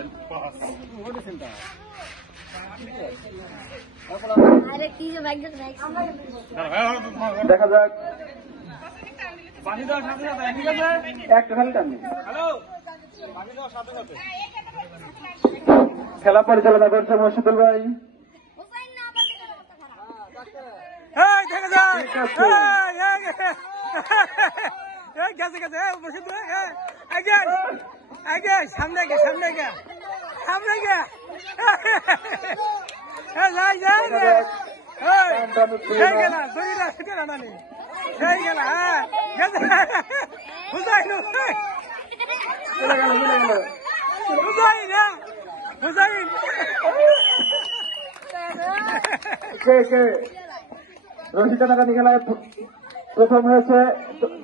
দেখা যাক একটা খালি টান খেলা পরিচালনা করছে মশিদুল ভাই। সামনে গে সামনে গে সামনে গে সেই গেল দড়িটা শুকে রানি সেই গেল হুসাইন হুসাইন হুসাইন রশিদ টাকা খেলায় প্রথম হয়েছে